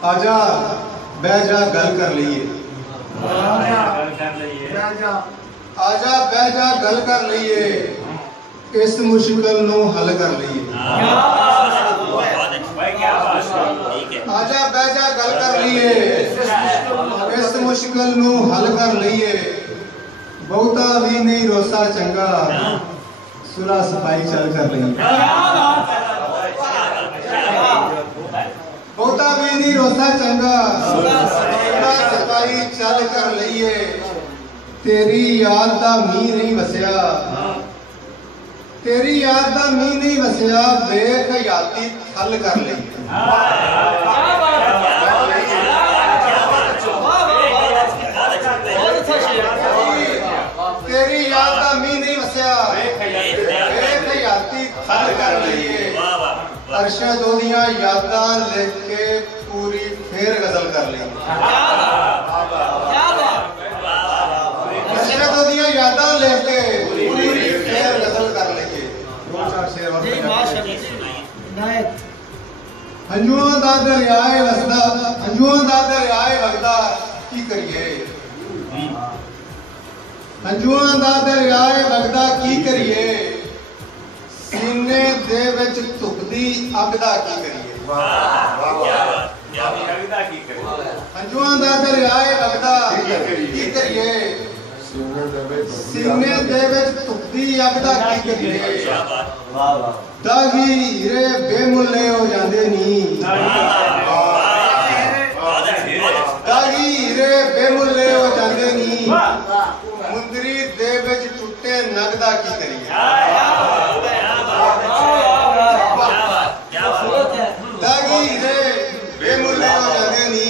आजा बह जा गल कर लीए, आजा बह जा गल कर लीए, इस मुश्किल नू हल कर लीए। आजा बह जा गल कर लीए, इस मुश्किल नू हल कर लीए। बहुता भी नहीं रोसा चंगा, सुलह सफाई चल कर लीए। बहुता भी नहीं रोसा चंगा, सुलह सफाई चल कर लीए। तेरी याद दा मींह नहीं वसिया, तेरी याद दा मींह नहीं वसिया, बेखयाती थल कर ली। तेरी याद दा मींह नहीं वसिया, बेखयाती थल कर ली। अरशद ओदियां यादां लिख के पूरी फिर गजल कर ली। अरशद ओदियां यादां लिख के पूरी फिर गजल कर ली। हंजुआं दा दरियाए वसदा, हंजुआं दा दरियाए वगदा की करिए। हंजुआं दा दरियाए वगदा की करिए, सीने दे विच धुकदी अग दा की करिए। हंजुआं दा दरियाए वगदा की करिए, सीने दे विच धुकदी अग दा की करिए। दागी हीरे बेमुल्ले हो जांदे नी, दागी हीरे बेमुल्ले हो जांदे नी, मुंदरी दे विच टुटे नग दा की करिए। दागी हीरे बेमुल्ले हो जांदे नी,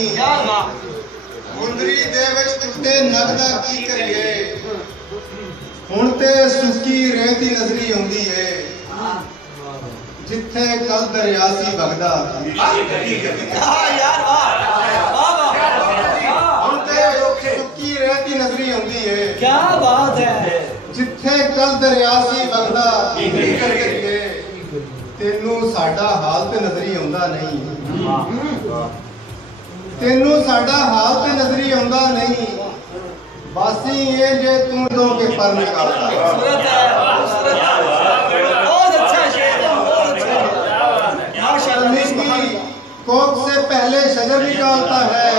मुंदरी दे विच टुटे नग दा की करिए। हुण ते सुक्की रेती नजरी आउंदी है, जिथे कल दरिया सी वगदा। हुण ते सुक्की रेती नजरी आउंदी है, क्या बात है, जिथे कल दरिया सी वगदा। तेनू साडा हाल ते नजरी आउंदा नहीं, तेनू साडा हाल ते नजरी आउंदा नहीं। बासी ये जे तू दो के पर निकालता। बहुत अच्छा शेर है, बहुत अच्छा। माशाअल्लाह। कोक से पहले शजर निकालता है,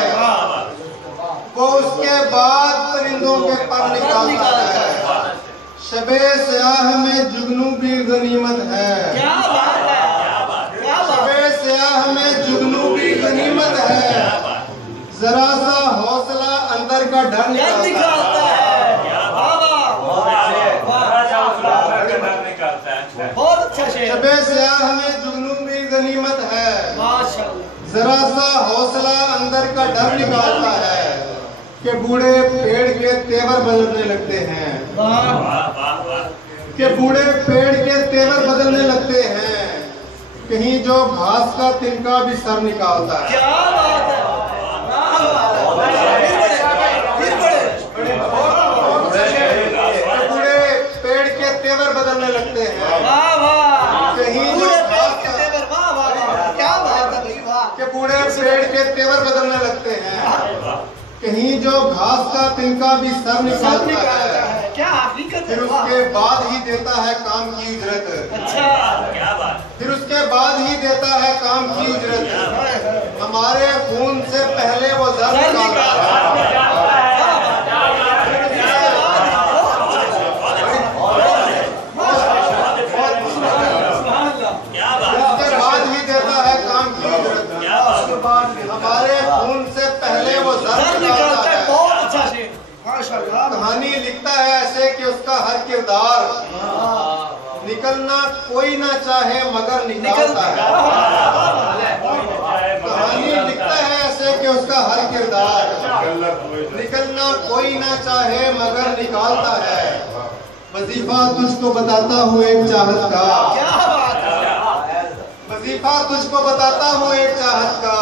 वो उसके बाद परिंदों के पर निकालता है। शबे स्याह में जुगनू भी गनीमत है, क्या बात है। शबे स्याह में जुगनू भी गनीमत है, जरा सा हौसला अंदर का डर निकालता है। बहुत अच्छा शेर। शबे स्याह में जुगनू भी गनीमत है, जरा सा हौसला अंदर का डर निकालता है। कि बूढ़े पेड़ के तेवर बदलने लगते हैं, कि बूढ़े पेड़ के तेवर बदलने लगते हैं। कहीं जो घास का तिनका भी सर निकालता है। क्या बात है। बूढ़े पेड़ के तेवर बदलने लगते हैं, कहीं जो क्या बात है कि बूढ़े पेड़ के तेवर बदलने लगते हैं। कहीं जो घास का तिनका भी सर निकालता है, क्या हकीकत। फिर उसके बाद ही देता है काम की उजरत। अच्छा, क्या बात। फिर उसके बाद ही देता है काम की उजरत। हमारे खून से पहले वो जर निकालता है। उसके बाद ही देता है काम की उजरत। हमारे खून से पहले वो जर निकालता है। बहुत अच्छा शेर, माशाअल्लाह। कहानी लिखता है ऐसे कि उसका हर किरदार निकलना कोई ना चाहे मगर निकालता है। कहानी लिखता है ऐसे कि उसका हर किरदार निकलना कोई ना चाहे मगर निकालता है। वजीफा तुझको बताता हूँ एक चाहत का, क्या बात है। वजीफा तुझको बताता हूँ एक चाहत का,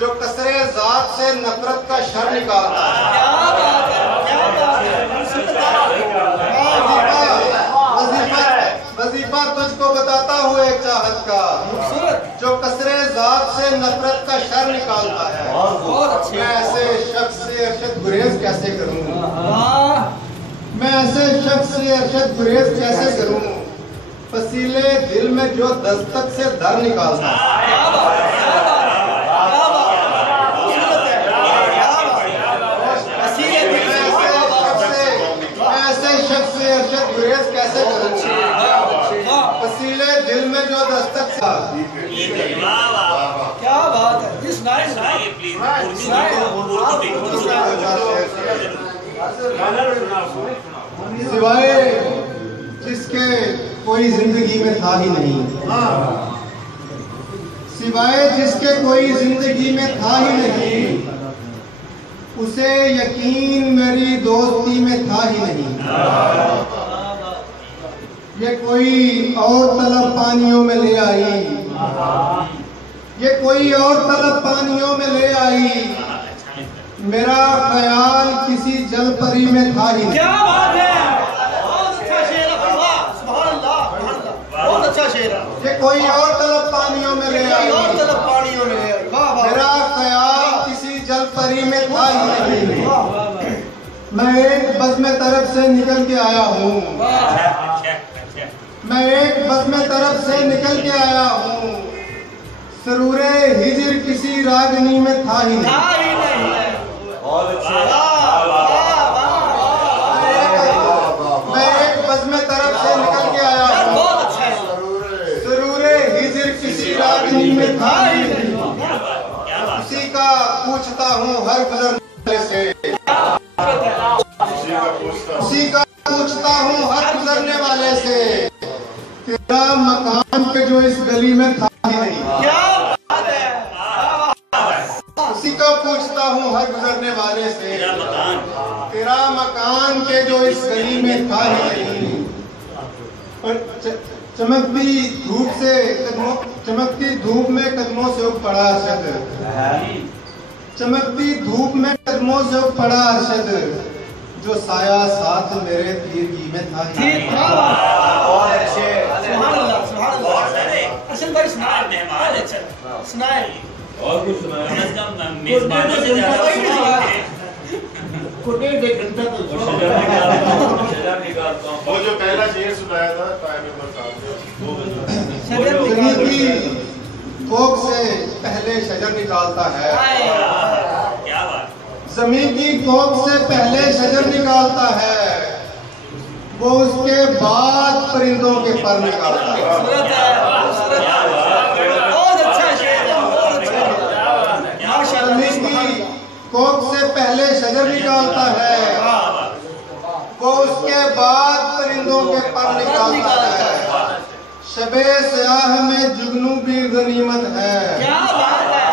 जो कसरे जात से नफरत का शर निकालता है। क्या बात है, क्या बात है। वजीफा तुझको बताता हूँ एक चाहत का, जो कसरे जात से नफरत का शर निकालता है। मैं ऐसे शख्स से अरशद गुरेज कैसे करूं? मैं ऐसे शख्स से अरशद गुरेज कैसे करूं? फसीले दिल में जो दस्तक से दर निकालता है। अरशद गुरेज कैसे करूं? फसीले दिल में जो दस्तक था। क्या बात है, सिवाय जिसके कोई जिंदगी में था ही नहीं, सिवाय जिसके कोई जिंदगी में था ही नहीं, उसे यकीन मेरी दोस्ती में था ही नहीं। ये कोई और तलब पानियों में ले आई, ये कोई और तलब पानियों में ले आई, मेरा ख्याल किसी जल परी में था ही नहीं। क्या बात है, बहुत अच्छा शेर है, सुभान अल्लाह, बहुत अच्छा शेर है। ये कोई और तलब पानियों में ले आई, और तलब पानियों में ले आई, वाह वाह। मेरा ख्याल किसी जल परी में था ही नहीं। मैं एक बज़्म तरफ से निकल के आया हूँ, मैं एक बज़्म तरफ से निकल के आया हूँ, सरूरे हिजर किसी रागनी में था ही नहीं। मैं एक बज़्म तरफ से निकल के आया हूँ, सरूरे हिजर किसी रागनी में था ही नहीं। उसी का पूछता हूँ हर गुजरने से, उसी का पूछता हूँ हर गुजरने वाले से, तेरा मकान के जो इस गली में था ही नहीं। क्या बात है, उसी का पूछता हूँ हर गुजरने वाले से, तेरा मकान के जो इस गली में था ही नहीं। पर चमकती धूप से कदमों, चमकती धूप में कदमों से उठ पड़ा अरशद, चमकती धूप में कदमों से उठ पड़ा अरशद, जो साया साथ मेरे तीरगी में था ही नहीं। और अच्छे, सुभान अल्लाह, सुभान अल्लाह। असल भाई सुनाए, बहुत अच्छा सुनाए, और कुछ सुनाए, मेजबानों से ज़्यादा डेढ़ घंटा तो शजर निकालता हूँ। वो जो पहला शेर सुनाया था जमीन की कोख से पहले शजर निकालता है, क्या बात, जमीन की कोख से पहले शजर निकालता है, वो उसके बाद परिंदों के पर निकालता है। बहुत अच्छा शेर है, बहुत अच्छा। जमीन की कोख से पहले शजर निकालता है, वो उसके बाद परिंदों के पर निकालता है। शबे स्याह में जुगनू भी गनीमत है। क्या बात है।